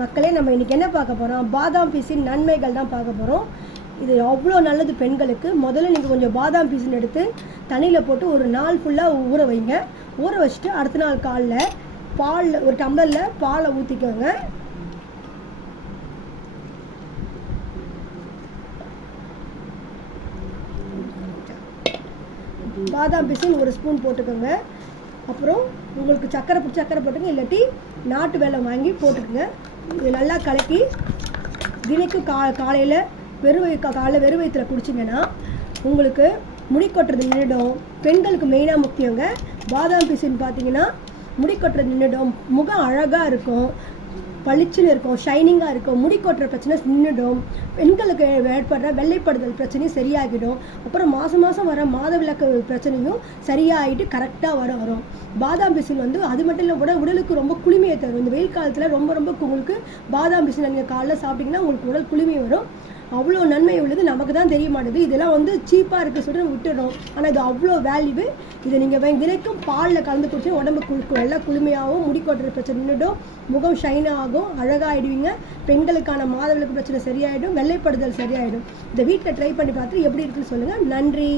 மக்களே, நம்ம இன்றைக்கி என்ன பார்க்க போகிறோம்? பாதாம் பீஸின் நன்மைகள் தான் பார்க்க போகிறோம். இது அவ்வளோ நல்லது பெண்களுக்கு. முதல்ல நீங்கள் கொஞ்சம் பாதாம் பீஸுன்னு எடுத்து தண்ணியில் போட்டு ஒரு நாள் ஃபுல்லாக ஊற வைங்க. ஊற வச்சுட்டு அடுத்த நாள் காலைல பாலில் ஒரு டம்ளரில் பாலை ஊற்றிக்கோங்க. பாதாம் பீஸின் ஒரு ஸ்பூன் போட்டுக்கோங்க. அப்புறம் உங்களுக்கு சக்கரை போட்டுங்க, இல்லாட்டி நாட்டு வெல்லம் வாங்கி போட்டுக்கோங்க. இது நல்லா கலக்கி தினைக்கும் காலையில் வெறும் வயிற்றில் குடிச்சிங்கன்னா உங்களுக்கு முடி கொட்டுறது நின்றுடும். பெண்களுக்கு மெயினாக முக்கியங்க. பாதாம் பீஸுன்னு பார்த்தீங்கன்னா முடி கொட்டுறது நின்றுடும், முகம் அழகாக இருக்கும், பளிச்சுன்னு இருக்கும், ஷைனிங்காக இருக்கும், முடி கொட்டுற பிரச்சனை நின்றுடும். பெண்களுக்கு ஏற்படுற வெள்ளைப்படுதல் பிரச்சனையும் சரியாகிடும். அப்புறம் மாதம் வர மாதவிலக்கு பிரச்சனையும் சரியாகிட்டு கரெக்டாக வரும். பாதாம் பிசின் அது மட்டும் இல்லை, உடலுக்கு ரொம்ப குளுமையை தரும். இந்த வெயில் காலத்தில் ரொம்ப உங்களுக்கு பாதாம் பிசின் நீங்கள் காலைல சாப்பிட்டிங்கன்னா உங்களுக்கு உடல் குளுமை வரும். அவ்வளோ நன்மை உள்ளது. நமக்கு தான் தெரிய மாட்டேது. இதெல்லாம் சீப்பாக இருக்குது சொல்லிட்டு நம்ம விட்டுறோம். ஆனால் இது அவ்வளோ வேல்யூ. இதை நீங்கள் தினைக்கும் பாலில் கலந்து குடிச்சு உடம்பு நல்லா குளுமையாகவும், முடி கொட்டுற பிரச்சனை நின்றுடும், முகம் ஷைனாக ஆகும், அழகாகிடுவீங்க. பெண்களுக்கான மாதவிலக்கு பிரச்சனை சரியாயிடும், வெள்ளைப்படுதல் சரியாயிடும். இதை வீட்டில் ட்ரை பண்ணி பார்த்து எப்படி இருக்குன்னு சொல்லுங்கள். நன்றி.